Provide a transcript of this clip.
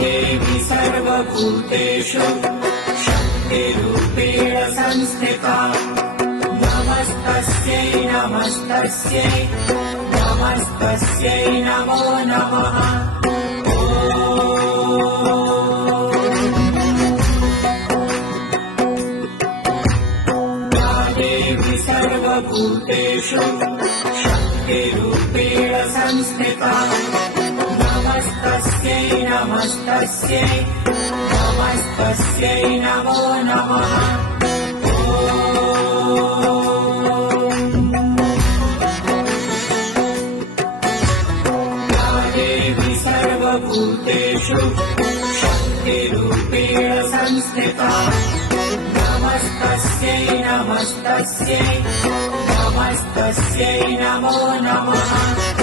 देवी सर्वभूतेषु शक्तिरूपेण संस्थिता नमस्तस्यै नमस्तस्यै नमस्तस्यै नमो नमः। या देवी सर्वभूतेषु शक्तिरूपेण संस्थिता नमस्तस्यै नमस्तस्यै नमस्तस्यै नमो नमः। या देवी सर्वभूतेषु शक्तिरूपेण संस्थिता नमस्तस्यै नमस्तस्यै नमस्तस्यै नमो नमः।